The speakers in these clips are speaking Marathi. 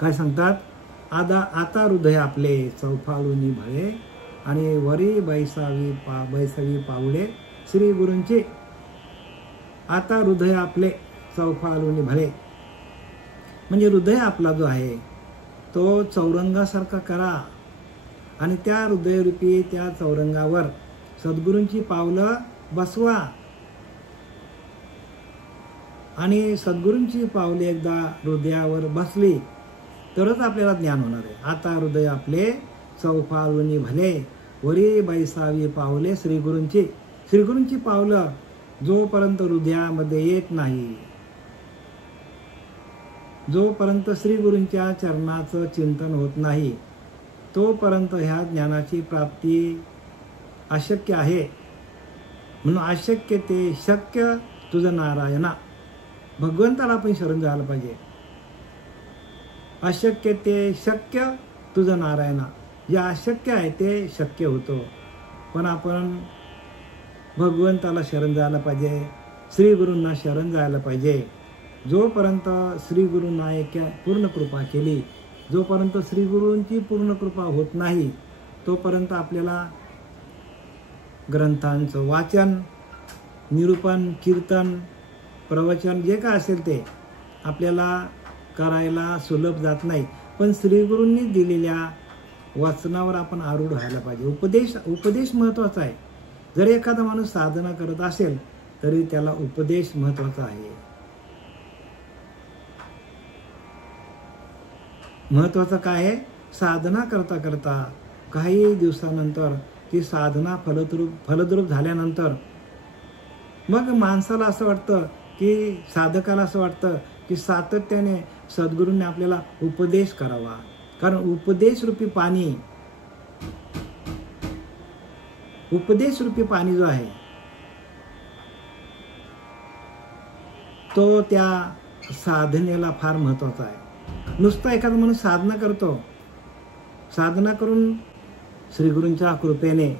काय सांगतात? आता हृदय आपले चौफाळूनी भळे आणि वरी बैसावी पावले श्री गुरूंचे. आता हृदय आपले चौफाळूनी भळे म्हणजे हृदय आपला जो आहे तो चौरंगासारखा करा आणि त्या हृदयरूपी त्या चौरंगावर सद्गुरूंची पावलं बसवा. आणि सद्गुरूंची पावले एकदा हृदयावर बसली तरच आपल्याला ज्ञान होणार आहे. आता हृदय आपले चौफाळूनी भले वरी बैसावी पावले श्रीगुरूंची. श्रीगुरूंची पावलं जोपर्यंत हृदयामध्ये येत नाही, जोपर्यंत श्रीगुरूंच्या चरणाचं चिंतन होत नाही, तोपर्यंत ह्या ज्ञानाची प्राप्ती अशक्य आहे. म्हणून अशक्य ते शक्य तुझं नारायणा. भगवंताला आपण शरण जायला पाहिजे. अशक्य ते शक्य तुझं नारायणा. जे अशक्य आहे ते शक्य होतं. पण आपण भगवंताला शरण जायला पाहिजे, श्रीगुरूंना शरण जायला पाहिजे. जोपर्यंत श्रीगुरूंना एक पूर्ण कृपा केली, जोपर्यंत श्रीगुरूंची पूर्ण कृपा होत नाही, तोपर्यंत आपल्याला ग्रंथांचं वाचन, निरूपण, कीर्तन, प्रवचन जे काय असेल ते आपल्याला करायला सुलभ जात नाही. पण श्रीगुरूंनी दिलेल्या वचनावर आपण आरूढ व्हायला पाहिजे. उपदेश महत्त्वाचा आहे. जर एखादा माणूस साधना करत असेल तरी त्याला उपदेश महत्त्वाचा आहे. महत्त्वाचं काय आहे? साधना करता करता काही दिवसानंतर ती साधना फलद्रूप झाल्यानंतर मग माणसाला असं वाटतं की साधकाला असं वाटतं की सातत्याने सद्गुरूंनी आपल्याला उपदेश करावा. कारण उपदेशरूपी पाणी जो आहे तो त्या साधनेला फार महत्त्वाचा आहे. नुसता एखादा माणूस साधना करतो, साधना करून श्रीगुरूंच्या कृपेने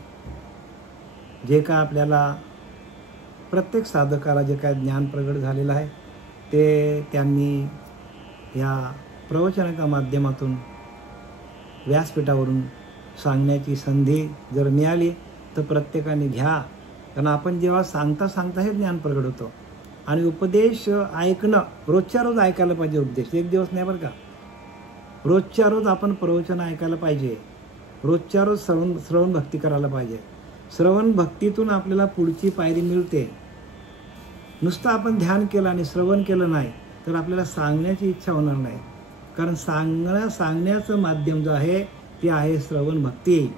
जे काय आपल्याला प्रत्येक साधकाला जे काय ज्ञान प्रगट झालेलं आहे ते त्यांनी या प्रवचनाच्या माध्यमातून व्यासपीठावरून सांगण्याची संधी जर मिळाली तर प्रत्येकाने घ्या. कारण आपण जेव्हा सांगता हे ज्ञान प्रगट होतं. आणि उपदेश ऐकणं रोजच्या रोज ऐकायला पाहिजे. उपदेश एक दिवस नाही बरं का. रोजच्या रोज आपण प्रवचन ऐकायला पाहिजे. रोजच्या रोज श्रवण भक्ती करायला पाहिजे. श्रवण भक्तीतून आपल्याला पुढची पायरी मिळते. नुसतं आपण ध्यान केलं आणि श्रवण केलं नाही तर आपल्याला सांगण्याची इच्छा होणार नाही. कारण सांगण्याचं माध्यम जो आहे ते आहे श्रवण भक्ती.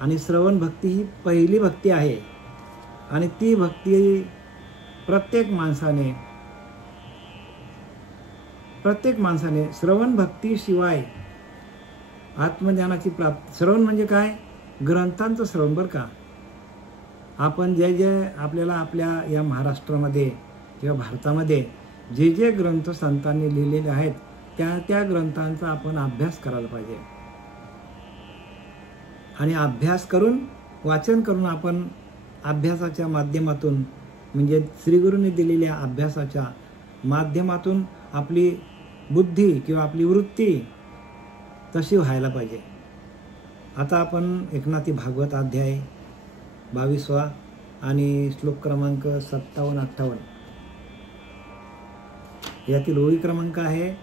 आणि श्रवण भक्ती ही पहिली भक्ती आहे. आणि ती भक्ती प्रत्येक माणसाने श्रवण भक्तीशिवाय आत्मज्ञानाची प्राप्ती. श्रवण म्हणजे काय? ग्रंथांचं श्रवण बरं का. आपण जे आपल्याला आपल्या या महाराष्ट्रामध्ये किंवा भारतामध्ये जे ग्रंथ संतांनी लिहिलेले आहेत त्या ग्रंथांचा आपण अभ्यास करायला पाहिजे. आणि अभ्यास करून वाचन करून आपण अभ्यासाच्या माध्यमातून म्हणजे श्रीगुरूंनी दिलेल्या अभ्यासाच्या माध्यमातून आपली बुद्धी किंवा आपली वृत्ती तशी व्हायला पाहिजे. आता आपण एकनाथी भागवत अध्याय 22 आणि श्लोक क्रमांक 57-58 यातील ओळी क्रमांक आहे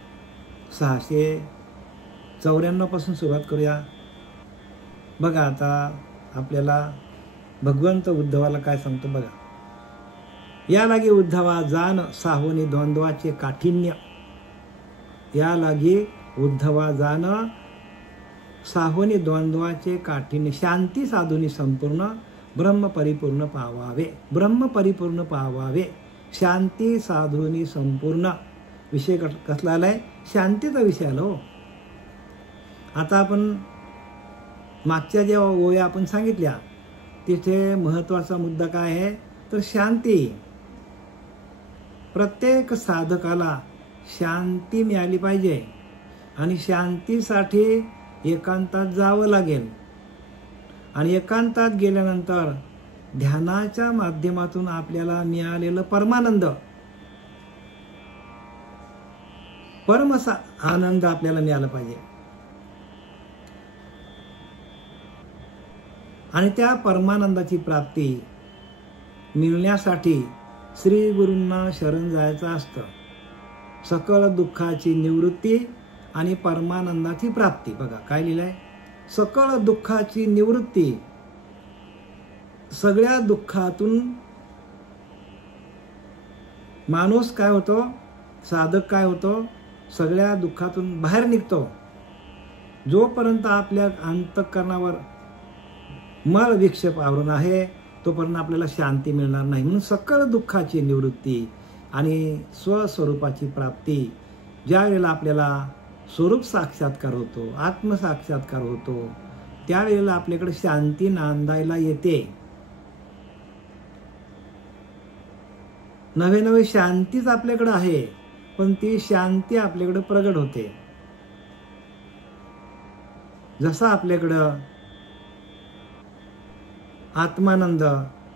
694 पासून सुरुवात करूया. बघा आता आपल्याला भगवंत उद्धवाला काय सांगतो बघा. या लागी उद्धवा जाण साहोनी द्वंद्वाचे काठिन्य. या लागी उद्धवा जाण साहोनी द्वंद्वाचे काठिन्य. शांती साधूनी संपूर्ण ब्रह्म परिपूर्ण पावावे. ब्रह्म परिपूर्ण पावावे. शांती साधूनी संपूर्ण. विषय कसला आलाय? शांतीचा विषय आला हो. आता आपण मागच्या ज्या ओळ्या आपण सांगितल्या तिथे महत्त्वाचा मुद्दा काय आहे तर शांती. प्रत्येक साधकाला शांती मिळाली पाहिजे आणि शांतीसाठी एकांतात जावं लागेल. आणि एकांतात गेल्यानंतर ध्यानाच्या माध्यमातून आपल्याला मिळालेलं परमानंद परमसा आनंद आपल्याला मिळाला पाहिजे. आणि त्या परमानंदाची प्राप्ती मिळण्यासाठी श्री गुरूंना शरण जायचं असतं. सकळ दुःखाची निवृत्ती आणि परमानंदाची प्राप्ती. बघा काय लिहिलंय, सकळ दुःखाची निवृत्ती. सगळ्या दुःखातून माणूस काय होतो, साधक काय होतो, सगळ्या दुःखातून बाहेर निघतो. जोपर्यंत आपल्या अंतःकरणावर मळ विक्षेप आवरून आहे तोपर्यंत आपल्याला शांती मिळणार नाही. म्हणून सकळ दुःखाची निवृत्ती आणि स्वस्वरूपाची प्राप्ती. ज्या वेळेला आपल्याला स्वरूप साक्षात्कार होतो, आत्मसाक्षात्कार होतो, त्यावेळेला आपल्याकडे शांती नांदायला येते. नवे नवे शांतीच आपल्याकडे आहे, पण ती शांती आपल्याकडे प्रगट होते. जसा आपल्याकडं आत्मानंद,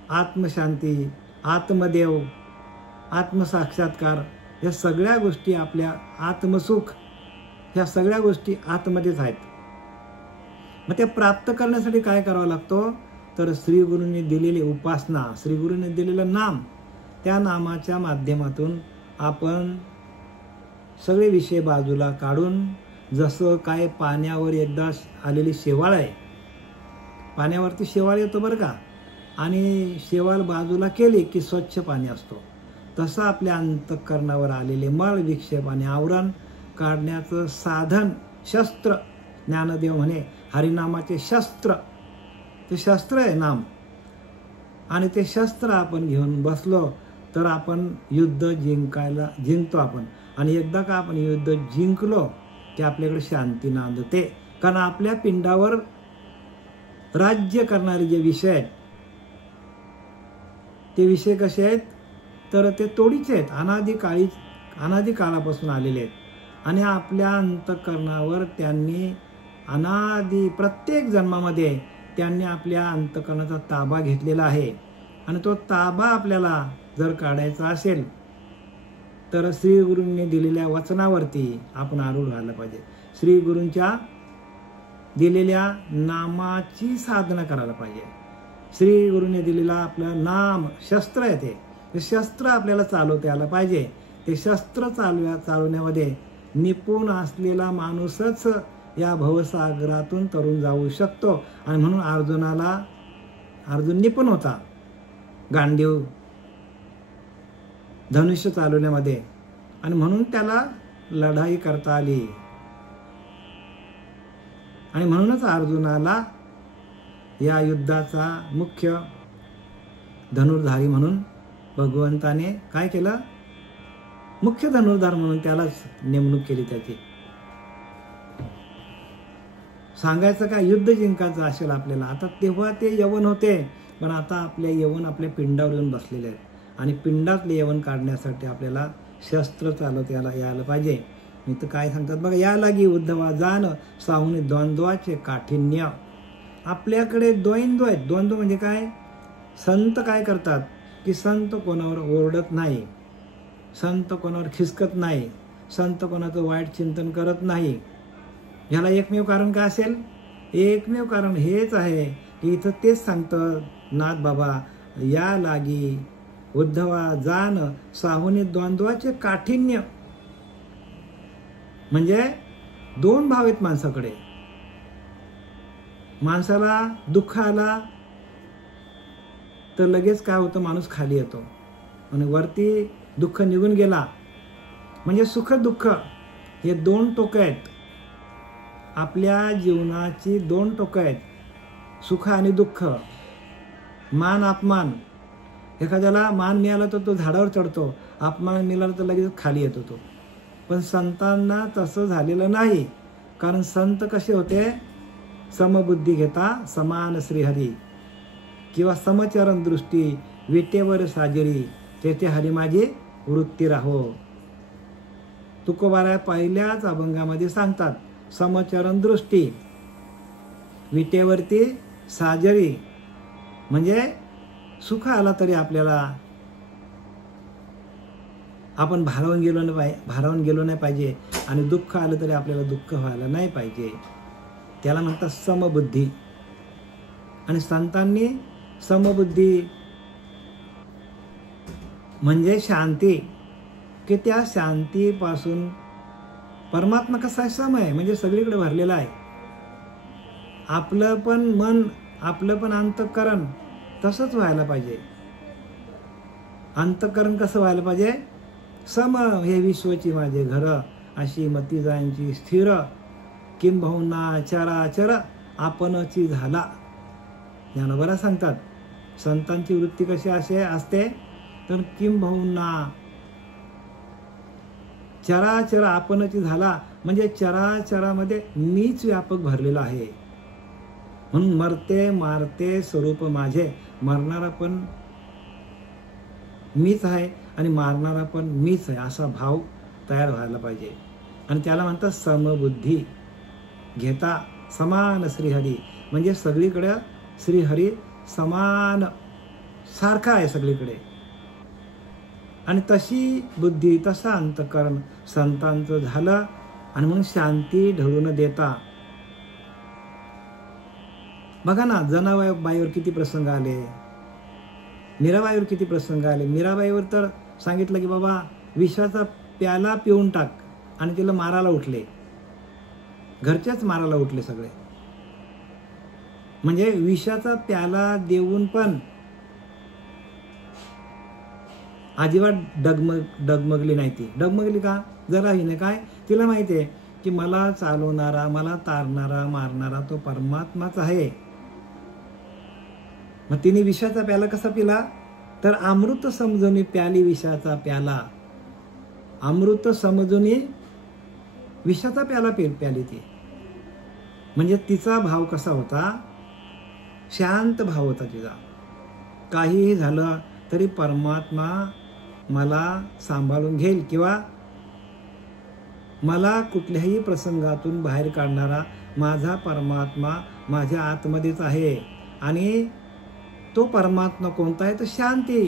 आत्मशांती, आत्मदेव, आत्मसाक्षात्कार या सगळ्या गोष्टी, आपल्या आत्मसुख, ह्या सगळ्या गोष्टी आतमध्येच आहेत. मग त्या प्राप्त करण्यासाठी काय करावं लागतो, तर श्री गुरूंनी दिलेली उपासना, श्री गुरूंनी दिलेलं नाम, त्या नामाच्या माध्यमातून आपण सगळे विषय बाजूला काढून, जसं काय पाण्यावर एकदा आलेली शेवाळ आहे, पाण्यावरती शेवाळ येतो बरं का, आणि शेवाळ बाजूला केली की स्वच्छ पाणी असतो, तसं आपल्या अंतःकरणावर आलेले मळ विक्षेप आणि आवरण काढण्याचं साधन, शस्त्र, ज्ञानदेव म्हणे हरिनामाचे शस्त्र, ते शस्त्र आहे नाम. आणि ते शस्त्र आपण घेऊन बसलो तर आपण युद्ध जिंकतो आपण. आणि एकदा का आपण युद्ध जिंकलो की आपल्याकडे शांती नांदते. कारण आपल्या पिंडावर राज्य करणारे जे विषय आहेत ते विषय कसे आहेत, तर ते तोडीचे आहेत, अनादी काळापासून आलेले आहेत. आणि आपल्या अंतःकरणावर त्यांनी प्रत्येक जन्मामध्ये त्यांनी आपल्या अंतःकरणाचा ताबा घेतलेला आहे. आणि तो ताबा आपल्याला जर काढायचा असेल तर श्री गुरूंनी दिलेल्या वचनावरती आपण आरूढ व्हायला पाहिजे. श्री गुरूंच्या दिलेल्या नामाची साधना करायला पाहिजे. श्री गुरूंनी दिलेला आपलं नाम शस्त्र आहे, ते शस्त्र आपल्याला चालवता यायला पाहिजे. ते शस्त्र चालवण्यामध्ये निपुण असलेला माणूसच या भवसागरातून तरुण जाऊ शकतो. आणि म्हणून अर्जुन निपुण होता गांडीव धनुष्य चालवण्यामध्ये, आणि म्हणून त्याला लढाई करता आली. आणि म्हणूनच अर्जुनाला या युद्धाचा मुख्य धनुर्धारी म्हणून भगवंताने काय केलं, मुख्य धनुर्धार म्हणून त्यालाच नेमणूक केली त्याची. सांगायचं काय, युद्ध जिंकायचं असेल आपल्याला. आता तेव्हा ते यवन होते, पण आता आपले यवन आपल्या पिंडावर येऊन बसलेले आहेत. आणि पिंडातले यवन काढण्यासाठी आपल्याला शस्त्र चालवता यायला पाहिजे. मी तर काय सांगतात बघा, या लागी उद्धवा जाण साहुनी द्वंद्वाचे काठिण्य. आपल्याकडे द्वंद्व आहेत. द्वंद्व म्हणजे काय, संत काय करतात की संत कोणावर ओरडत नाही, संत कोणावर खिसकत नाही, संत कोणाचं वाईट चिंतन करत नाही. ह्याला एकमेव कारण काय असेल, एकमेव कारण हेच आहे की इथं तेच सांगतं नाथ बाबा, या लागी उद्धवा जाण साहुनी द्वंद्वाचे काठिण्य. म्हणजे दोन भाव आहेत माणसाकडे. माणसाला दुःख आला तर लगेच काय होतं, माणूस खाली येतो. आणि वरती दुःख निघून गेला म्हणजे सुख दुःख हे दोन टोकं आहेत. आपल्या जीवनाची दोन टोकं आहेत, सुख आणि दुःख, मान अपमान. एखाद्याला मान मिळाला तर तो झाडावर चढतो, अपमान मिळाला तर लगेच खाली येतो तो. पण संतांना तसं झालेलं नाही. कारण संत कसे होते, समबुद्धी घेता समान श्रीहरी, किंवा समचरण दृष्टी विटेवर साजरी, तेथे हरी माझी वृत्ती राहो. तुकोबारा पहिल्याच अभंगामध्ये सांगतात, समचरण दृष्टी विटेवरती साजरी. म्हणजे सुख आला तरी आपल्याला आपण भारावून गेलो नाही पाहिजे आणि दुःख आलं तरी आपल्याला दुःख व्हायला नाही पाहिजे. त्याला म्हणतात समबुद्धी. आणि संतांनी समबुद्धी म्हणजे शांती, की त्या शांतीपासून परमात्मा कसा आहे? सम आहे, म्हणजे सगळीकडे भरलेला आहे. आपलं पण मन, आपलं पण अंतःकरण तसंच व्हायला पाहिजे. अंतःकरण कसं व्हायला पाहिजे? सम हे विश्वची माझे घर, अशी मती जायांची स्थिर, किंबहुना चराचर आपणची झाला. ज्ञानोबा सांगतात संतांची वृत्ती कशी असते तर किंबहुना चराचर आपणची झाला, म्हणजे चराचरामध्ये मीच व्यापक भरलेला आहे. म्हणून मरते मारते स्वरूप माझे, मरणारा पण मीच आहे आणि मारणारा पण मीच आहे, असा भाव तयार व्हायला पाहिजे. आणि त्याला म्हणतात समबुद्धी. घेता समान श्रीहरी, म्हणजे सगळीकडे श्रीहरी समान सारखा आहे सगळीकडे. आणि तशी बुद्धी, तसा अंतःकरण संतांचं झालं. आणि म्हणून शांती ढळून देता. बघा ना, जनाबाईवर किती प्रसंग आले, मीराबाईवर किती प्रसंग आले. मीराबाईवर तर सांगितलं की बाबा विषाचा प्याला पिऊन टाक, आणि तिला मारायला उठले, घरच्याच मारायला उठले सगळे. म्हणजे विषाचा प्याला देऊन पण अजिबात डगमगली नाही. ती डगमगली का? जरा हिने काय, तिला माहिती आहे की मला चालवणारा, मला तारणारा, मारणारा तो परमात्माच आहे. मग तिने विषाचा प्याला कसा पिला? तर अमृत समजून प्याली विषाचा प्याला. अमृत समजून विषाचा प्याला प्याली ती. म्हणजे तिचा भाव कसा होता? शांत भाव होता तिचा. काहीही झालं तरी परमात्मा मला सांभाळून घेईल, किंवा मला कुठल्याही प्रसंगातून बाहेर काढणारा माझा परमात्मा माझ्या आतमध्येच आहे. आणि तो परमात्मा कोणता आहे? तर शांती.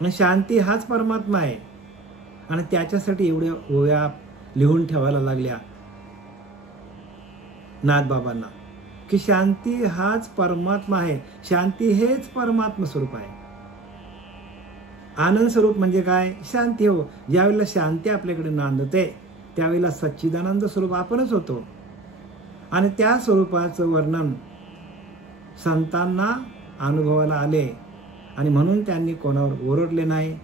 आणि शांती हाच परमात्मा आहे. आणि त्याच्यासाठी एवढ्या ओव्या लिहून ठेवायला लागल्या नाथबाबांना, की शांती हाच परमात्मा आहे. शांती हेच परमात्मा स्वरूप आहे. आनंद स्वरूप म्हणजे काय? शांती. हो, ज्यावेळेला शांती आपल्याकडे नांदते त्यावेळेला सच्चिदानंद स्वरूप आपणच होतो. आणि त्या स्वरूपाचं वर्णन संतांना अनुभवाला आले, आणि म्हणून त्यांनी कोणावर ओरडले नाही.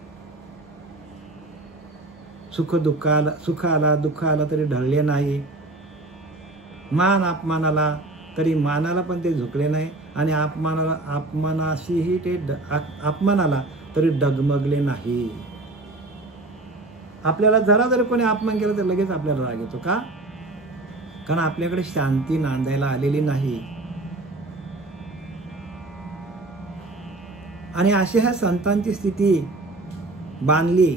सुख आला दुःख आला तरी ढळले नाही. मान अपमानाला तरी मानाला पण ते झुकले नाही. आणि अपमानाशीही ते अपमानाला तरी डगमगले नाही. आपल्याला जरा जरी कोणी अपमान केला तर लगेच आपल्याला राग येतो. का? कारण आपल्याकडे शांती नांदायला आलेली नाही. आणि अशी ह्या संतांची स्थिती बांधली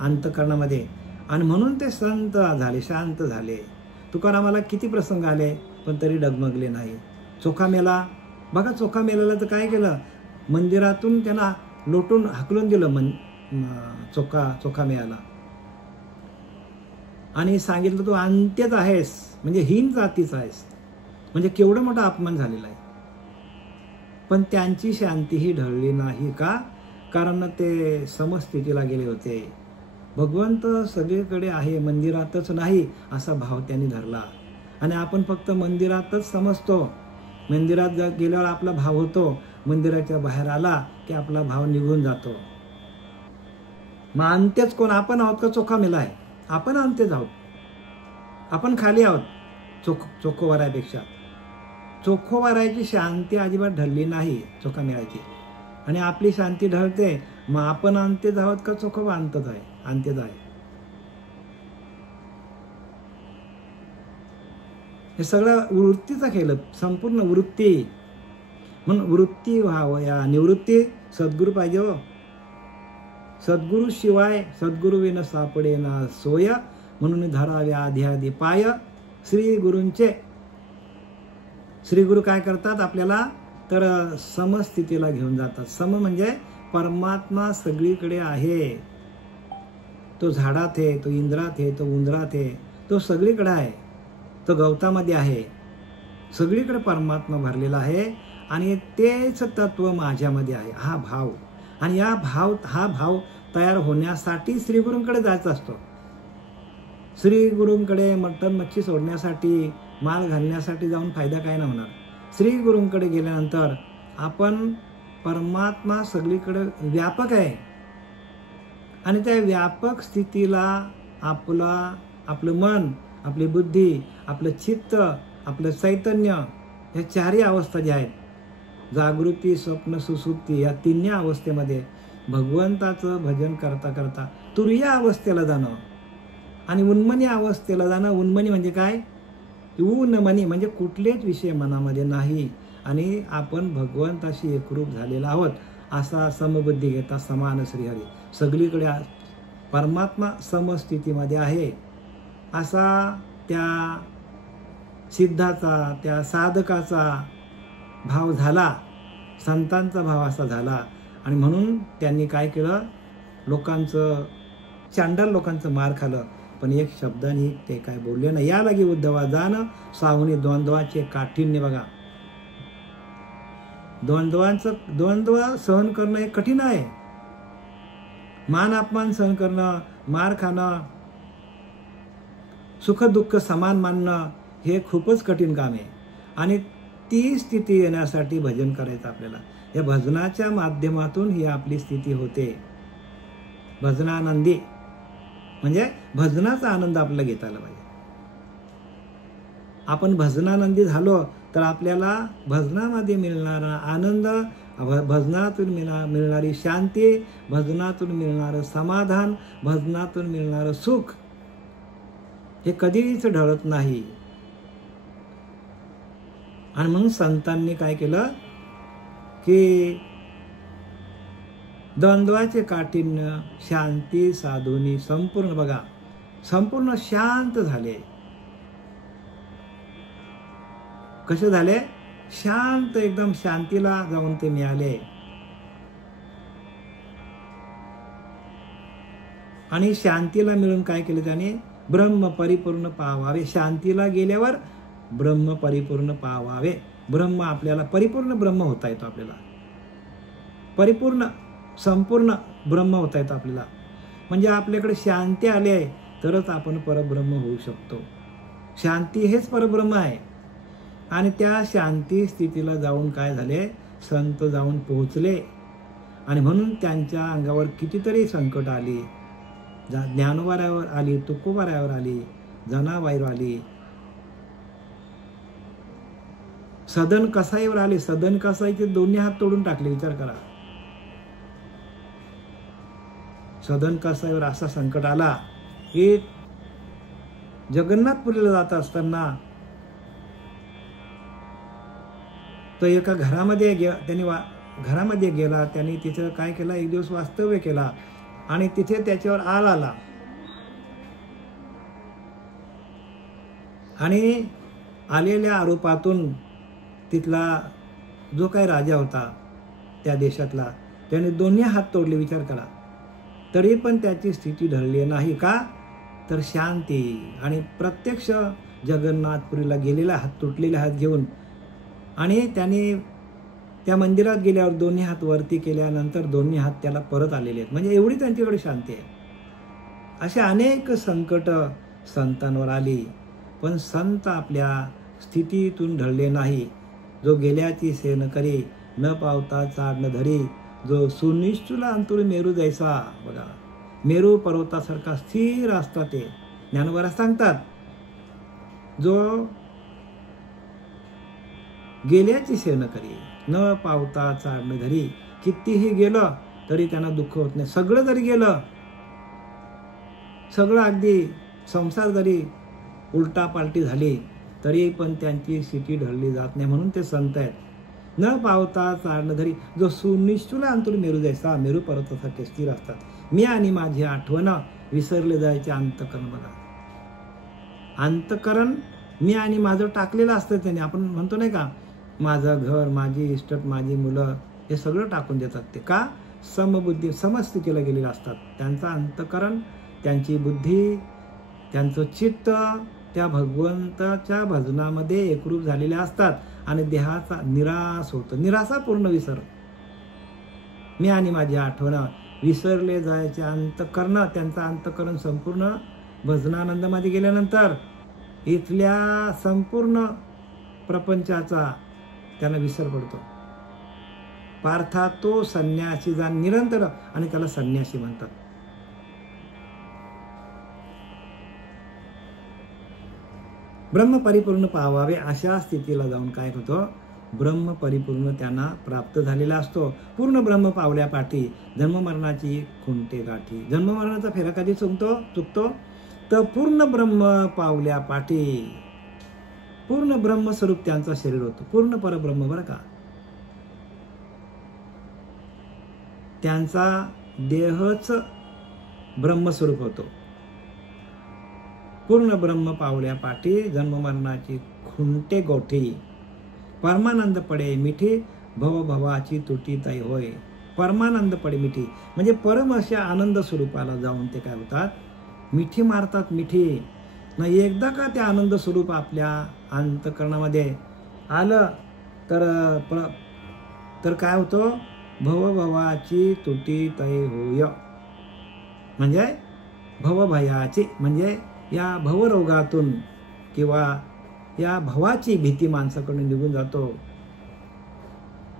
अंतःकरणामध्ये, आणि म्हणून ते संत झाले, शांत झाले. तुकारामाला किती प्रसंग आले पण तरी डगमगले नाही. चोखा मेला, बघा चोखा मेल्याला तर काय केलं? मंदिरातून त्यांना लोटून हाकलून दिलं चोखा मेला, आणि सांगितलं तू अंत्यच आहेस, म्हणजे हीन जातीचा आहेस. म्हणजे केवढा मोठा अपमान झालेला आहे. पण त्यांची शांती ही ढळली नाही. का? कारण ते समस्थितीला गेले होते. भगवंत सगळीकडे आहे, मंदिरातच नाही असा भाव त्यांनी धरला. आणि आपण फक्त मंदिरातच समजतो. मंदिरात गेल्यावर आपला भाव होतो, मंदिराच्या बाहेर आला की आपला भाव निघून जातो. मग अंत्यच कोण? आपण आहोत का चोखा मेला आहे? आपण अंत्यच आहोत. आपण खाली आहोत चोखोवारापेक्षा. चोखोवाराची शांती अजिबात ढळली नाही चोखा मेळायची, आणि आपली शांती ढळते. मग आपण अंत्यच आहोत का चोखोबा अंतच आहे? अंत्यच आहे. हे सगळं वृत्तीचा खेळ, संपूर्ण वृत्ती. म्हणून वृत्ती व्हावया निवृत्ती. सद्गुरू पाहिजे हो. सद्गुरू शिवाय सद्गुरू विन सापडे ना सोय, म्हणून धराव्या आधी आधी पाय श्री गुरूंचे. श्री गुरु काय करतात? आपल्याला तर समस्थितीला घेऊन जातात. सम म्हणजे परमात्मा सगळीकडे आहे. तो झाडात आहे, तो इंद्रात आहे, तो उंदरात आहे, तो सगळीकडे आहे, तो गवतामध्ये आहे. सगळीकडे परमात्मा भरलेला आहे आणि तेच तत्व माझ्यामध्ये आहे, हा भाव. आणि हा भाव तयार होण्यासाठी श्रीगुरूंकडे जायचा असतो. श्रीगुरूंकडे मटण मच्छी सोडण्यासाठी, माल घालण्यासाठी जाऊन फायदा काय नाही होणार. श्रीगुरूंकडे गेल्यानंतर आपण परमात्मा सगळीकडे व्यापक आहे आणि त्या व्यापक स्थितीला आपलं मन, आपली बुद्धी, आपलं चित्त, आपलं चैतन्य, या चारही अवस्था ज्या आहेत, जागृती, स्वप्न, सुसुप्ती, या तिन्ही अवस्थेमध्ये भगवंताचं भजन करता करता तुरीय अवस्थेला जाणं आणि उन्मनी अवस्थेला जाणं. उन्मनी म्हणजे काय? उन्मनी म्हणजे कुठलेच विषय मनामध्ये नाही आणि आपण भगवंताशी एकरूप झालेला आहोत असा समबुद्धी घेता समान श्रीहरी. सगळीकडे परमात्मा समस्थितीमध्ये आहे असा त्या सिद्धाचा, त्या साधकाचा भाव झाला, संतांचा भाव असा झाला. आणि म्हणून त्यांनी काय केलं, चांडाल लोकांचं मार खाल्लं, पण एक शब्दाने ते काय बोलले ना. या लागी उद्धवा जाण साहुनी द्वंद्वाचे काठिण्य. बघा, द्वंद्व सहन करणं हे कठीण आहे. मान अपमान सहन करणं, मार खाणं, सुख दुःख समान मानणं हे खूपच कठीण काम आहे. आणि ती स्थिती येण्यासाठी भजन करायचं आपल्याला. या भजनाच्या माध्यमातून ही आपली स्थिती होते. भजनानंदी म्हणजे भजनाचा आनंद आपल्याला घेता आला पाहिजे. आपण भजनानंदी झालो तर आपल्याला भजनामध्ये मिळणारा आनंद, भजनातून मिळणारी शांती, भजनातून मिळणारं समाधान, भजनातून मिळणारं सुख हे कधीच ढळत नाही. आणि म्हणून संतांनी काय केलं की द्वंद्वाचे काठिण्य शांती साधूनी संपूर्ण. बघा, संपूर्ण शांत झाले. कसे झाले? शांत, एकदम शांतीला जाऊन ते मिळाले. आणि शांतीला मिळून काय केलं त्याने? ब्रह्म परिपूर्ण पावावे. शांतीला गेल्यावर ब्रह्म परिपूर्ण पावावे. ब्रह्म आपल्याला परिपूर्ण ब्रह्म होता येतो. आपल्याला परिपूर्ण संपूर्ण ब्रह्म होता येतो आपल्याला. म्हणजे आपल्याकडे शांती आली आहे तरच आपण परब्रह्म होऊ शकतो. शांती हेच परब्रह्म आहे. आणि त्या शांती स्थितीला जाऊन काय झाले? संत जाऊन पोहोचले. आणि म्हणून त्यांच्या अंगावर कितीतरी संकट आली. ज्ञानोबारावर आली, तुकोबारावर आली, जनाबाईवर आली, सदन कसाईवर आले. सदन कसाईचे दोन्ही हात तोडून टाकले. विचार करा, सदन कसाईवर असा संकट आला की जगन्नाथपुरीला जात असताना तो एका घरामध्ये घरामध्ये गेला. त्यांनी तिथं काय केलं? एक दिवस वास्तव्य केला आणि तिथे त्याच्यावर आल आला. आणि आलेल्या आरोपातून तिथला जो काही राजा होता त्या देशातला, त्याने दोन्ही हात तोडले. विचार करा, तरी पण त्याची स्थिती ढळली नाही. का? तर शांती. आणि प्रत्यक्ष जगन्नाथपुरीला गेलेला, हात तुटलेले हात घेऊन, आणि त्याने त्या मंदिरात गेल्यावर दोन्ही हात वरती केल्यानंतर दोन्ही हात त्याला परत आलेले आहेत. म्हणजे एवढी त्यांच्याकडे शांती आहे. असे अनेक संकट संतांवर आली, पण संत आपल्या स्थितीतून ढळले नाही. जो गेल्याची सेन करी, न पावता चाड न धरी, जो सुनिश्चुला अंतुर मेरू जैसा. बघा, मेरू पर्वतासारखा स्थिर असतात ते. ज्ञानोबा सांगतात, जो गेल्याची सेन करी, न पावता चाड न धरी. कितीही गेलं तरी त्यांना दुःख होत नाही. सगळं जरी गेलं, सगळं अगदी संसार जरी उलटा पालटी झाली तरी पण त्यांची स्थिती ढळली जात नाही. म्हणून ते संत आहेत. न पावता चाड न धरी, जो सुनिश्चुला अंतुर मेरू जैसा. मेरू पर्वतासारखे स्थिर असतात. मी आणि माझी आठवण विसरले जायचे अंतकरण. बघा, अंतकरण मी आणि माझं टाकलेलं असतं त्याने. आपण म्हणतो नाही का, माझं घर, माझी इस्टेट, माझी मुलं, हे सगळं टाकून देतात ते. का? समबुद्धी समस्थितीला गेलेले असतात. त्यांचं अंतःकरण, त्यांची बुद्धी, त्यांचं चित्त त्या भगवंताच्या भजनामध्ये एकरूप झालेले असतात आणि देहाचा निराश होतो. निराशा पूर्ण विसर, मी आणि माझी आठवण विसरले जायचे अंतःकरण. त्यांचं अंतःकरण संपूर्ण भजनानंदामध्ये गेल्यानंतर इथल्या संपूर्ण प्रपंचाचा त्यांना विसर पडतो. पार्था तो संन्यासी जा निरंतर, आणि त्याला संन्यासी म्हणतात. ब्रह्म परिपूर्ण पावावे अशा स्थितीला जाऊन काय होतं, ब्रह्म परिपूर्ण त्यांना प्राप्त झालेला असतो. पूर्ण ब्रह्म पावल्या पाठी जन्ममरणाची खुंटे गाठी. जन्ममरणाचा फेरा कधी चुकतो तर पूर्ण ब्रह्म पावल्या पाठी पूर्ण ब्रह्मस्वरूप त्यांचं शरीर होतं. पूर्ण परब्रह्म बरं का. त्यांचा देहच ब्रह्मस्वरूप होतो. पूर्ण ब्रह्म पावल्या पाठी जन्ममरणाची खुंटे गोठी. परमानंद पडे मिठी भवभवाची तुटी ताई होय. परमानंद पडे मिठी म्हणजे परम अशा आनंद स्वरूपाला जाऊन ते काय होतात, मिठी मारतात. मिठी न एकदा का ते आनंद स्वरूप आपल्या अंतःकरणामध्ये आलं तर काय होतं, भवभवाची तुटी तय होय. म्हणजे भवभयाची म्हणजे या भवरोगातून किंवा या भवाची भीती माणसाकडून निघून जातो.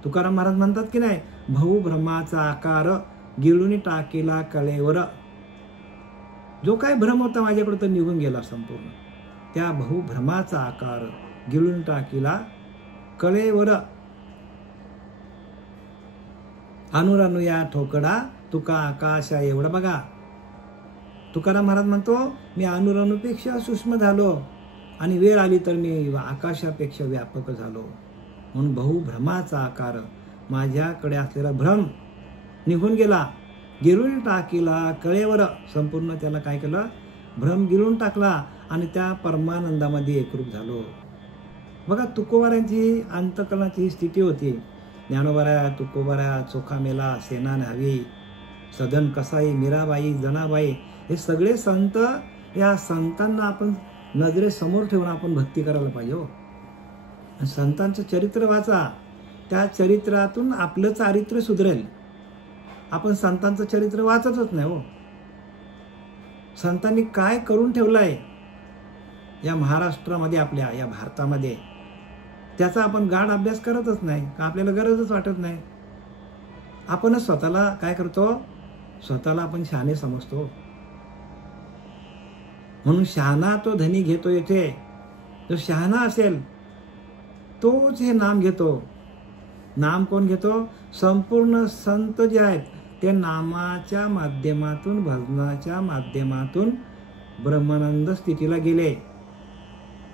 तुकाराम महाराज म्हणतात की नाही, भाऊ भ्रमाचा आकार गिळून टाकेला कळेवर. जो काय भ्रम होता माझ्याकडे तो निघून गेला संपूर्ण. त्या भाऊ भ्रमाचा आकार गिळून टाकेला कळेवर. अनुरानु या ठोकडा तुका आकाशा एवढा. बघा तुकाराम महाराज म्हणतो, मी अनुरानुपेक्षा सूक्ष्म झालो आणि वेळ आली तर मी आकाशापेक्षा व्यापक झालो. म्हणून बहुभ्रमाचा आकार, माझ्याकडे असलेला भ्रम निघून गेला. गिळून टाकीला कळेवर. संपूर्ण त्याला काय केलं, भ्रम गिळून टाकला आणि त्या परमानंदामध्ये एकरूप झालो. बघा तुकोबारांची अंतःकरणाची ही स्थिती होती. ज्ञानोबारा, तुकोबारा, चोखा मेला, सेना न्हावी, सदन कसाई, मीराबाई, जनाबाई, हे सगळे संत. या संतांना आपण नजरेसमोर ठेवून आपण भक्ती करायला पाहिजे हो. संतांचं चरित्र वाचा, त्या चरित्रातून आपलं चारित्र्य सुधरेल. आपण संतांचं चरित्र वाचतच नाही हो. संतांनी काय करून ठेवलंय या महाराष्ट्रामध्ये, आपल्या या भारतामध्ये, त्याचा आपण गाढ अभ्यास करतच नाही. का आपल्याला गरजच वाटत नाही. आपणच स्वतःला काय करतो, स्वतःला आपण शहाणे समजतो. म्हणून शहाणा तो धनी घेतो येथे. जो शहाणा असेल तोच हे नाम घेतो. नाम कोण घेतो, संपूर्ण संत जे आहेत ते नामाच्या माध्यमातून, भजनाच्या माध्यमातून ब्रह्मानंद स्थितीला गेले.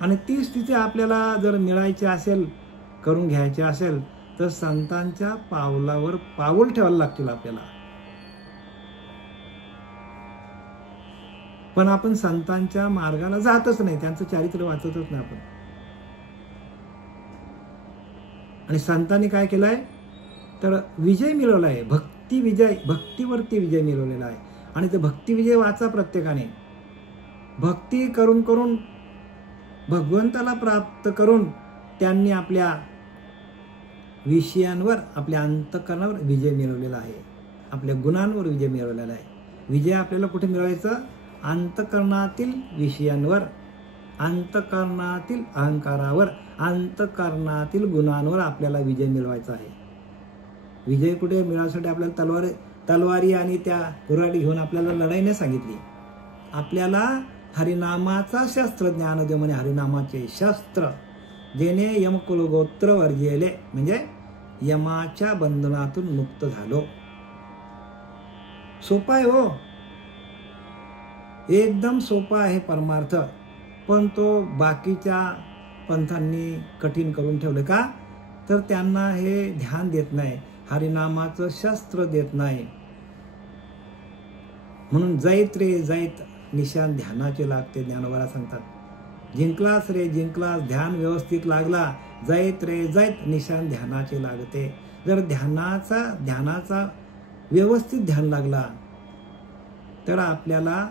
आणि ती स्थिती आपल्याला जर मिळायची असेल, करून घ्यायची असेल, तर संतांच्या पावलावर पाऊल ठेवायला लागतील आपल्याला. पण आपण संतांच्या मार्गाला जातच नाही, त्यांचं चारित्र्य वाचतच नाही आपण. आणि संतांनी काय केलंय तर विजय मिळवलाय, भक्ती विजय, भक्तीवरती विजय मिळवलेला आहे. आणि ते भक्ती विजय वाचा प्रत्येकाने. भक्ती करून करून भगवंताला प्राप्त करून त्यांनी आपल्या विषयांवर, आपल्या अंतःकरणावर विजय मिळवलेला आहे. आपल्या गुणांवर विजय मिळवलेला आहे. विजय आपल्याला कुठे मिळवायचा, अंतःकरणातील विषयांवर, अंतःकरणातील अहंकारावर, अंतःकरणातील गुणांवर आपल्याला विजय मिळवायचा आहे. विजय कुठे मिळवण्यासाठी आपल्याला तलवारी आणि त्या कुऱ्हाडी घेऊन आपल्याला लढाई नाही सांगितली. आपल्याला हरिनामाचा शस्त्र ज्ञान देव म्हणे, हरिनामाचे शस्त्र जेणे यमकुल गोत्र वर्जिले, म्हणजे यमाच्या बंधनातून मुक्त झालो. सोपा आहे हो, एकदम सोपा आहे परमार्थ. पण तो बाकीच्या पंथांनी कठीण करून ठेवलं. का तर त्यांना हे ध्यान देत नाही, हरिनामाचं शस्त्र देत नाही. म्हणून जैत रे जैत निशान ध्यानाचे लागते. ज्ञानोबाला सांगतात, जिंकलास रे जिंकलास, ध्यान व्यवस्थित लागला, जैत रे जैत निशान ध्यानाचे लागते. जर ध्यानाचा व्यवस्थित ध्यान लागला तर आपल्याला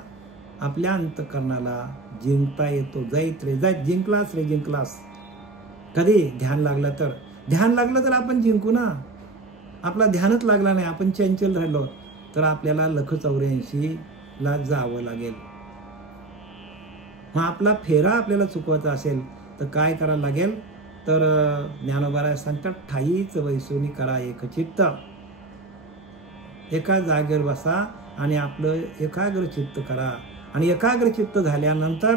आपल्या अंतःकरणाला जिंकता येतो. जाईत रे जाईत, जिंकलास रे जिंकलास. कधी ध्यान लागलं तर, ध्यान लागलं तर आपण जिंकू ना. आपला ध्यानच लागला नाही, आपण चंचल राहिलो तर आपल्याला 184ला जावं लागेल. मग आपला फेरा आपल्याला चुकवायचा असेल तर काय करायला लागेल, तर ज्ञानोबा सांगतात ठाईच वैसुनी करा एकचित्त. एका जागेवर बसा आणि आपलं एकाग्र चित्त करा. आणि एकाग्र चित्त झाल्यानंतर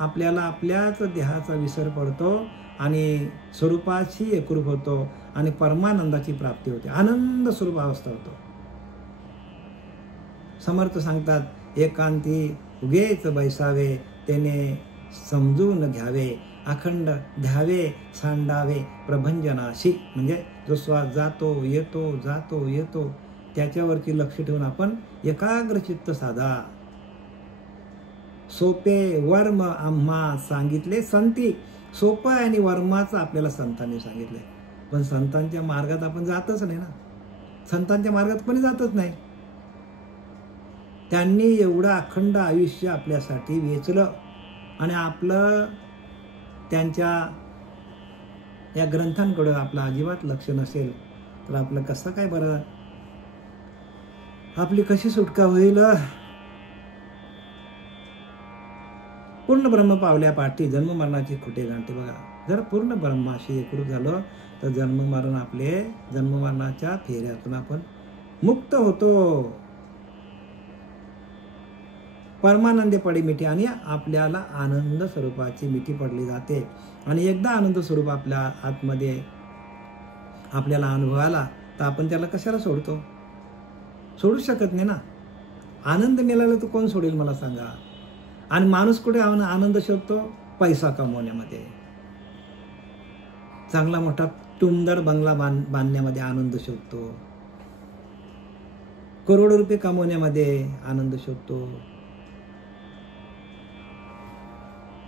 आपल्याला आपल्याच देहाचा विसर पडतो आणि स्वरूपाशी एकरूप होतो आणि परमानंदाची प्राप्ती होते. आनंद स्वरूप अवस्था होतो. समर्थ सांगतात एकांती उगेच बैसावे, त्याने समजून घ्यावे, अखंड ध्यावे, सांडावे प्रभंजनाशी. म्हणजे जो श्वास जातो येतो जातो येतो त्याच्यावरती लक्ष ठेवून आपण एकाग्र चित्त साधा. सोपे वर्म आम्हा सांगितले संती. सोपं आहे आणि वर्माचं आपल्याला संतांनी सांगितलंय. पण संतांच्या मार्गात आपण जातच नाही ना. संतांच्या मार्गात कोणी जातच नाही. त्यांनी एवढं अखंड आयुष्य आपल्यासाठी वेचलं आणि आपलं त्यांच्या या ग्रंथांकडं आपलं अजिबात लक्ष नसेल तर आपलं कसं काय बरं, आपली कशी सुटका होईल. पूर्ण ब्रह्म पावल्या पाठी जन्म मरणाची खोटे गांठे. बघा, जर पूर्ण ब्रह्माशी एकरूप झालो तर जन्म मरणाच्या फेऱ्यातून आपण मुक्त होतो. परमानंदे पडी मिठी आणि आपल्याला आनंद स्वरूपाची मिठी पडली जाते. आणि एकदा आनंद स्वरूप आपल्या आतमध्ये आपल्याला अनुभव आला तर आपण त्याला कशाला सोडतो? सोडू शकत नाही ना. आनंद मिळाला तर कोण सोडेल मला सांगा. आणि माणूस कुठे आनंद शोधतो? पैसा कमवण्यामध्ये, चांगला मोठा टुमदार बंगला बांधण्यामध्ये आनंद शोधतो, करोडो रुपये कमवण्यामध्ये आनंद शोधतो.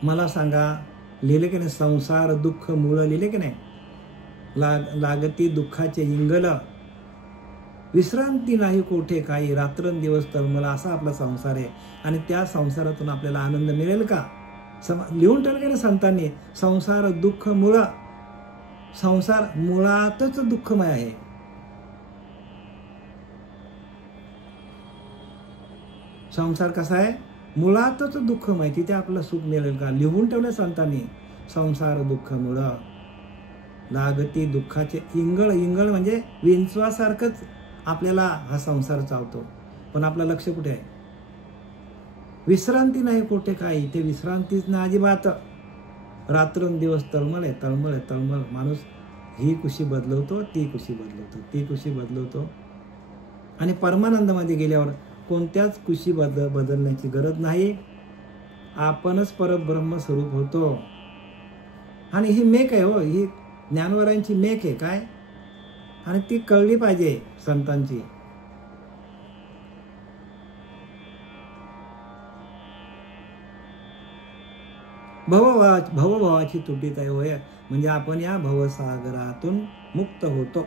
मला सांगा, लिहिले की नाही संसार दुःख मूळ, लिहिले की नाही, लागती दुःखाचे इंगल, विश्रांती नाही कोठे काही, रात्रंदिवस तळमळा, असा आपला संसार आहे. आणि त्या संसारातून आपल्याला आनंद मिळेल का? लिहून ठेवलं की नाही संतांनी, संसार दुःख मूळ. संसार मुळातच दुःखमय आहे. संसार कसा आहे? मुळातच दुःखमय. तिथे आपलं सुख मिळेल का? लिहून ठेवलं संतांनी, संसार दुःख मूळ, लागती दुःखाचे इंगळ. इंगळ म्हणजे विंचवासारखंच आपल्याला हा संसार चावतो. पण आपलं लक्ष कुठे आहे? विश्रांती नाही कोठे काही, ते विश्रांतीच नाही अजिबात. रात्रंदिवस तळमळ आहे, तळमळ आहे, तळमळ. माणूस ही कुशी बदलवतो, ती कुशी बदलवतो, ती कुशी बदलवतो. आणि परमानंदामध्ये गेल्यावर कोणत्याच कुशी बदलण्याची गरज नाही. आपणच परब्रह्म स्वरूप होतो. आणि ही मेक आहे हो, ही ज्ञानवरांची मेक आहे काय, आणि ती कळली पाहिजे संतांची. भवभावाची तुटीत आहे होय, म्हणजे आपण या भवसागरातून मुक्त होतो.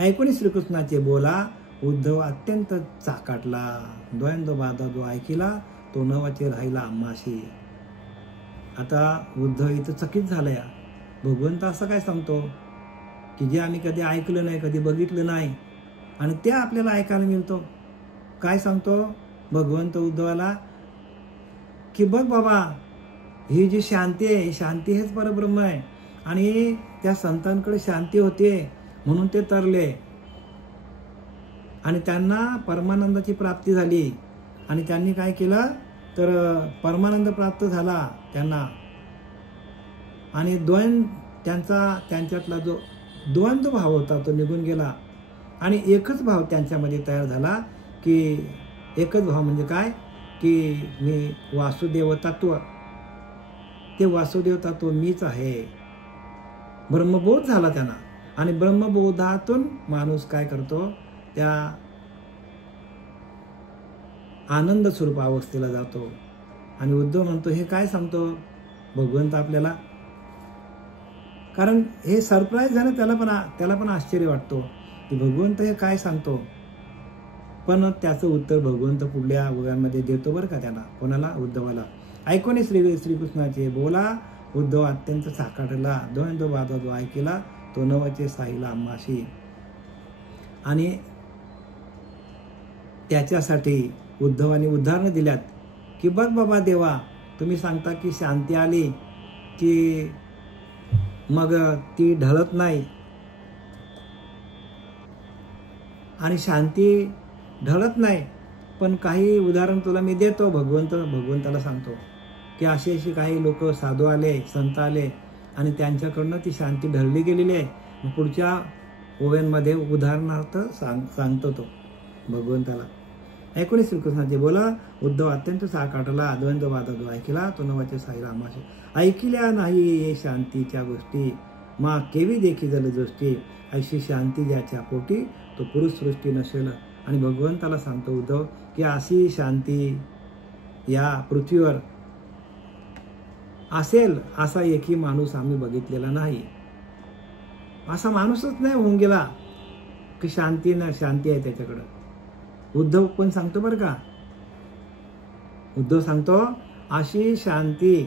ऐकून श्रीकृष्णाचे बोला उद्धव अत्यंत चाकाटला. द्वंद्व बाधा जो ऐकिला तो नवाचे राहिला आम्हाशी. आता उद्धव इथं चकित झालाय. भगवंत असं काय सांगतो की जे आम्ही कधी ऐकलं नाही, कधी बघितलं नाही, आणि ते आपल्याला ऐकायला मिळतो. काय सांगतो भगवंत उद्धवाला की बघ बाबा, ही जी शांती आहे, ही शांती हेच परब्रह्म आहे. आणि त्या संतांकडे शांती होते म्हणून ते तरले आणि त्यांना परमानंदाची प्राप्ती झाली. आणि त्यांनी काय केलं तर परमानंद प्राप्त झाला त्यांना. आणि त्यांच्यातला जो द्वंद्व भाव होता तो निघून गेला आणि एकच भाव त्यांच्यामध्ये तयार झाला. की एकच भाव म्हणजे काय की मी वासुदेव तत्व, ते वासुदेव तत्व मीच आहे. ब्रह्मबोध झाला त्यांना. आणि ब्रह्मबोधातून माणूस काय करतो, त्या आनंद स्वरूप अवस्थेला जातो. आणि उद्धव म्हणतो हे काय सांगतो भगवंत आपल्याला, कारण हे सरप्राईज झालं. त्याला पण आश्चर्य वाटतो की भगवंत हे काय सांगतो, पण त्याचं उत्तर भगवंत पुढल्या ओव्यांमध्ये देतो बरं का त्याला. कोणाला? उद्धवाला. ऐकून श्रीकृष्णाचे बोला उद्धव अत्यंत साकारला, द्वंद्व वादा जो ऐकला तो नवचे साहिला आम्हाशी. आणि त्याच्यासाठी उद्धवाने उदाहरणं दिल्यात की बघ बाबा देवा, तुम्ही सांगता की शांती आली की मग ती ढळत नाही, आणि शांती ढळत नाही, पण काही उदाहरण तुला मी देतो. भगवंताला सांगतो की अशी काही लोक साधू आले, संत आले आणि त्यांच्याकडनं ती शांती ढळली गेलेली आहे. पुढच्या ओव्यांमध्ये उदाहरणार्थ सांगतो तो भगवंताला. ऐकून श्रीकृष्णाचे बोला उद्धव अत्यंत साकारला, द्वंद्व वादा जो ऐकला तो नवाचे साई रामाशी. ऐकल्या नाही ये शांतीच्या गोष्टी, मा केवी देखी जल दृष्टी, अशी शांती ज्याच्या पोटी तो पुरुष सृष्टी नसेल. आणि भगवंताला सांगतो उद्धव की अशी शांती या पृथ्वीवर असेल असा एकही माणूस आम्ही बघितलेला नाही. असा माणूसच नाही होऊन गेला की शांती आहे त्याच्याकडं. उद्धव पण सांगतो बरं का, उद्धव सांगतो अशी शांती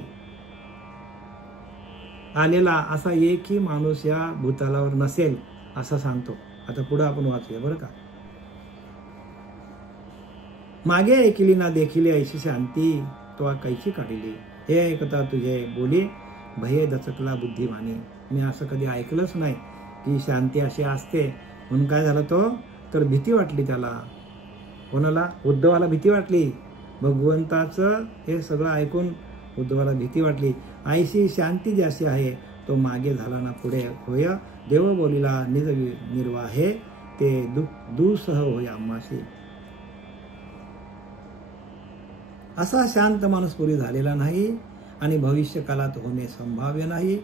आलेला असा एकही माणूस या भूतलावर नसेल असं सांगतो. आता पुढे आपण वाचूया बरं का. मागे ऐकली ना देखिले ऐशी शांती, तो कैची काढली, हे ऐकता तुझे बोली भये दचकला बुद्धिमानी. मी असं कधी ऐकलंच नाही की शांती अशी असते. म्हणून काय झालं तो, तर भीती वाटली त्याला. कोणाला? उद्धवाला भीती वाटली. भगवंताचं हे सगळं ऐकून उद्धवाला भीती वाटली. ऐशी शांती ज्याशी आहे तो मागे झाला ना पुढे होय, देव बोलिला निज निर्वाहे, ते दुसह होय आम्हाशी. असा शांत माणूस पूर्वी झालेला नाही आणि भविष्य काळात होणे संभाव्य नाही.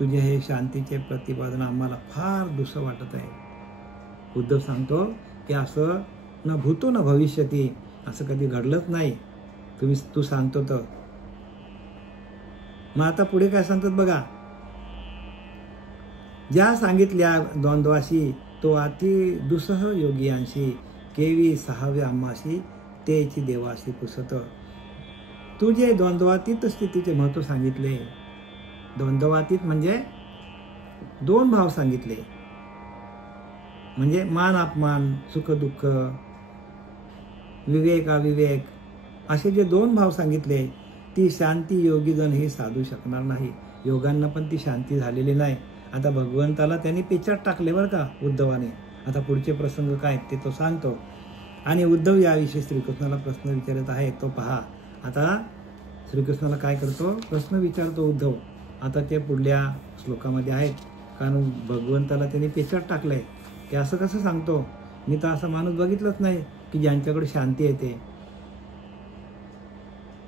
तुझे हे शांतीचे प्रतिपादन आम्हाला फार दुसरं वाटत आहे. उद्धव सांगतो की असं न भूतो न भविष्यती, असं कधी घडलंच नाही. तू सांगतो तर. मग आता पुढे काय सांगतात बघा. ज्या सांगितल्या द्वंद्वाशी तो अति दुसह योगियांशी, केवी सहाव्या आम्हाशी तेची देवाशी पुसत. तुझे द्वंद्वातीत स्थितीचे महत्व सांगितले. द्वंद्वातीत म्हणजे दोन भाव सांगितले, म्हणजे मान अपमान, सुख दुःख, विवेक अविवेक, असे जे दोन भाव सांगितले, ती शांती योगीजन हे साधू शकणार नाही. योगांना पण ती शांती झालेली नाही. आता भगवंताला त्यांनी पेचात टाकले बरं का उद्धवाने. आता पुढचे प्रसंग काय ते तो सांगतो. आणि उद्धव याविषयी श्रीकृष्णाला प्रश्न विचारत आहे तो पहा. आता श्रीकृष्णाला काय करतो, प्रश्न विचारतो उद्धव. आता ते पुढल्या श्लोकामध्ये आहेत, कारण भगवंताला त्यांनी पेचात टाकलंय की असं कसं सांगतो, मी तर असा माणूस बघितलंच नाही की ज्यांच्याकडे शांती येते.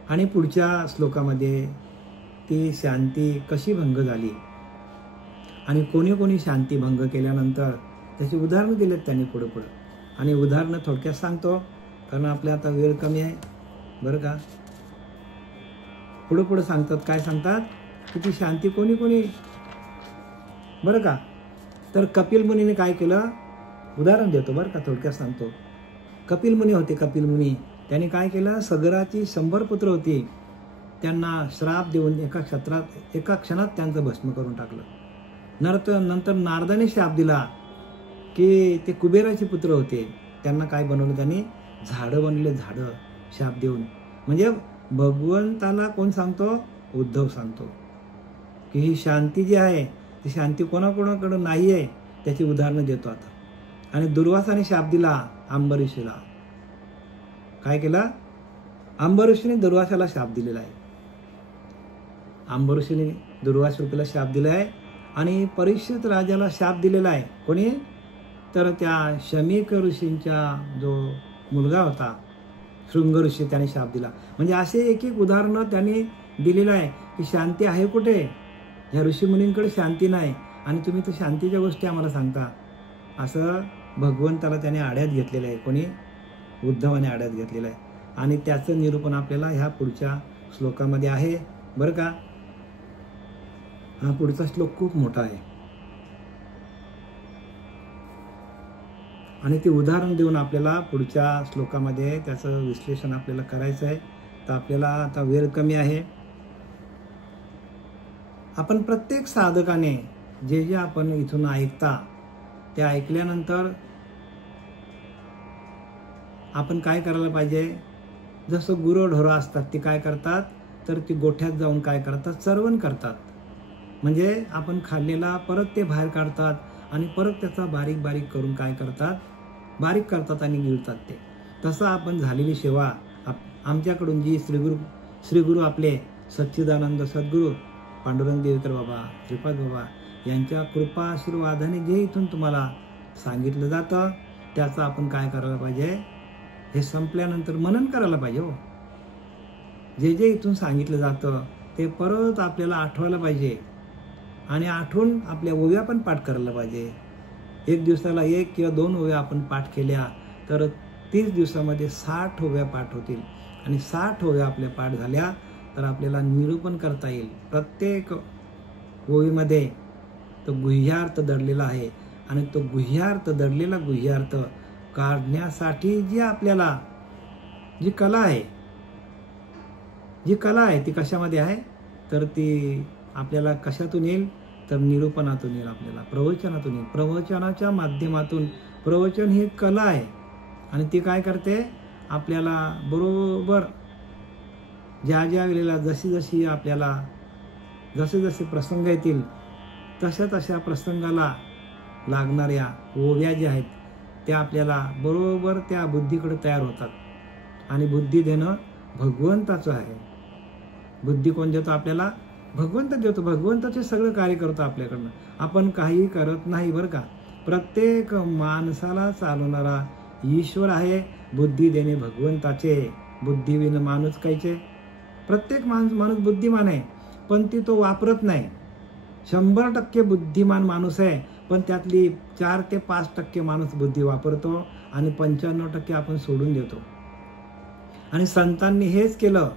आणि पुढच्या श्लोकामध्ये ती शांती कशी भंग झाली आणि कोणी कोणी शांती भंग केल्यानंतर त्याची उदाहरणं दिलेत त्यांनी पुढं. आणि उदाहरणं थोडक्यात सांगतो कारण आपल्या आता वेळ कमी आहे बरं का. पुढं सांगतात. काय सांगतात की ती शांती कोणी कोणी बरं का. तर कपिल मुनीने काय केलं, उदाहरण देतो बरं का, थोडक्यात सांगतो. कपिल मुनी होते. कपिल मुनी त्यांनी काय केलं, सगराची 100 पुत्र होती, त्यांना श्राप देऊन एका क्षणात त्यांचं भस्म करून टाकलं. नंतर नारदाने शाप दिला की ते कुबेराचे पुत्र होते, त्यांना काय बनवलं, त्यांनी झाडं बनवले, झाडं शाप देऊन. म्हणजे भगवंताला कोण सांगतो, उद्धव सांगतो की ही शांती जी आहे ती शांती कोणाकोणाकडं नाही आहे, त्याची उदाहरणं देतो आता. आणि दुर्वासाने शाप दिला अंबरीषीला. काय केला, अंबरीषीने दुर्वासाला शाप दिलेला आहे. अंबरीषीने दुर्वासुकीला शाप दिला आहे. आणि परीक्षित राजाला शाप दिलेला आहे. कोणी, तर त्या शमीक ऋषींचा जो मुलगा होता शृंग ऋषी, त्याने शाप दिला. म्हणजे असे एक एक उदाहरणं त्यांनी दिलेलं आहे की शांती आहे कुठे, ह्या ऋषीमुनींकडे शांती नाही आणि तुम्ही तर शांतीच्या गोष्टी आम्हाला सांगता. असं भगवंताला त्याने आड्यात घेतलेलं आहे. कोणी, उद्धवाने आड्यात घेतलेलं आहे. आणि त्याचं निरूपण आपल्याला ह्या पुढच्या श्लोकामध्ये आहे बरं का. हा पुढचा श्लोक खूप मोठा आहे. आणि ते उदाहरण देऊन आपल्याला पुढच्या श्लोकामध्ये त्याचं विश्लेषण आपल्याला करायचं आहे. तर आपल्याला आता वेळ कमी आहे. आपण प्रत्येक साधकाने जे जे आपण इथून ऐकता ते ऐकल्यानंतर आपण काय करायला पाहिजे. जसं गुरंढोरं असतात ती काय करतात तर ती गोठ्यात जाऊन काय करतात, चरवण करतात. म्हणजे आपण खाल्लेला परत ते बाहेर काढतात आणि परत त्याचा बारीक बारीक करून काय करतात, बारीक करतात आणि गिळतात ते. तसं आपण झालेली सेवा आमच्याकडून जी श्रीगुरु आपले सच्चिदानंद सद्गुरू पांडुरंग देवकर बाबा, श्रीपाद बाबा यांच्या कृपा आशीर्वादाने जे इथून तुम्हाला सांगितलं जातं त्याचं आपण काय करायला पाहिजे, हे संपल्यानंतर मनन करायला पाहिजे. हो, जे जे इथून सांगितलं जातं ते परत आपल्याला आठवायला पाहिजे आणि आठवून आपल्या ओव्या पण पाठ करायला पाहिजे. एक दिवसाला 1 किंवा 2 ओव्या आपण पाठ केल्या तर 30 दिवसामध्ये 60 ओव्या पाठ होतील आणि 60 ओव्या आपल्या पाठ झाल्या तर आपल्याला निरूपण करता येईल. प्रत्येक ओवीमध्ये तो गुह्यार्थ दडलेला आहे आणि तो गुह्यार्थ दडलेला गुह्यार्थ काढण्यासाठी जी आपल्याला जी कला आहे ती कशामध्ये आहे तर ती आपल्याला कशातून येईल तर निरूपणातून येईल, आपल्याला प्रवचनातून येईल. प्रवचनाच्या माध्यमातून, प्रवचन ही कला आहे आणि ती काय करते आपल्याला बरोबर ज्या ज्या वेळेला जशी आपल्याला जसे प्रसंग येतील तशा प्रसंगाला लागणाऱ्या ओव्या ज्या आहेत त्या आपल्याला बरोबर त्या बुद्धीकडे तयार होतात आणि बुद्धी देणं भगवंताचं आहे. बुद्धी कोण देतो आपल्याला, भगवंत देतो. भगवंताचे सगळं कार्य करतो आपल्याकडनं, आपण काही करत नाही बरं का. प्रत्येक माणसाला चालवणारा ईश्वर आहे, बुद्धी देणे भगवंताचे. बुद्धीविन माणूस कायचे. प्रत्येक माणूस बुद्धिमान आहे पण ती तो वापरत नाही. 100% बुद्धिमान माणूस आहे पण त्यातली 4 ते 5% माणूस बुद्धी वापरतो आणि 95% आपण सोडून देतो. आणि संतांनी हेच केलं.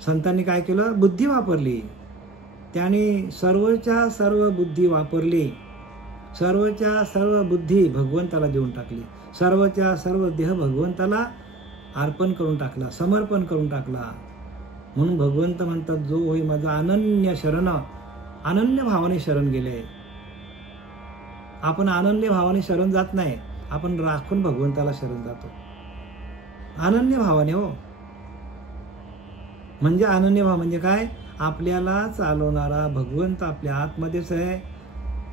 संतांनी काय केलं, बुद्धी वापरली. त्यांनी सर्वच्या सर्व बुद्धी वापरली. सर्वच्या सर्व बुद्धी भगवंताला देऊन टाकली. सर्वच्या सर्व देह भगवंताला अर्पण करून टाकला, समर्पण करून टाकला. म्हणून भगवंत म्हणतात, जो होई माझा अनन्य शरण, अनन्य भावाने शरण गेले. आपण अनन्य भावाने शरण जात नाही, आपण राखून भगवंताला शरण जातो अनन्य भावाने. हो, म्हणजे अनन्य भाव म्हणजे काय, आपल्याला चालवणारा भगवंत आपल्या आतमध्येच आहे.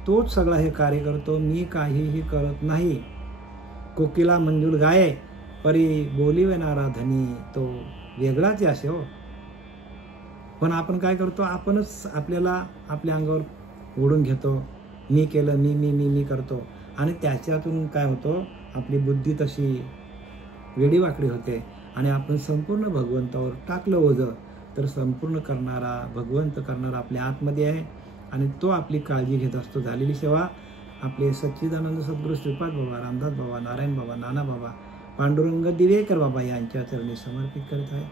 तोच सगळा हे कार्य करतो, मी काहीही करत नाही. कोकिला मंजूळ गाये परी बोलिवणारा धनी, तो वेगळाच असे. हो, पण आपण काय करतो, आपणच आपल्याला आपल्या अंगावर ओढून घेतो. मी केलं, मी करतो आणि त्याच्यातून काय होतो, आपली बुद्धी तशी वेडीवाकडी होते आणि आपण संपूर्ण भगवंतावर टाकलं ओझं तर संपूर्ण करणारा भगवंत करणारा आपल्या आतमध्ये आहे आणि तो आपली काळजी घेत असतो. झालेली सेवा आपले सच्चिदानंद सद्गुरू श्रीपाद बाबा, रामदास बाबा, नारायण बाबा, नाना बाबा, पांडुरंग दिवेकर बाबा यांच्या चरणी समर्पित करीत आहे.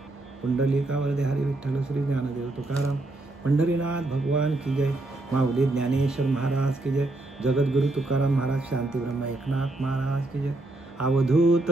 पुंडलिका वरदे हरी विठ्ठल श्री ज्ञानदेव तुकाराम पंढरीनाथ भगवान की जय. माऊली ज्ञानेश्वर महाराज की जय. जगद्गुरु तुकाराम महाराज, शांती ब्रह्म एकनाथ महाराज की जय. अवधूत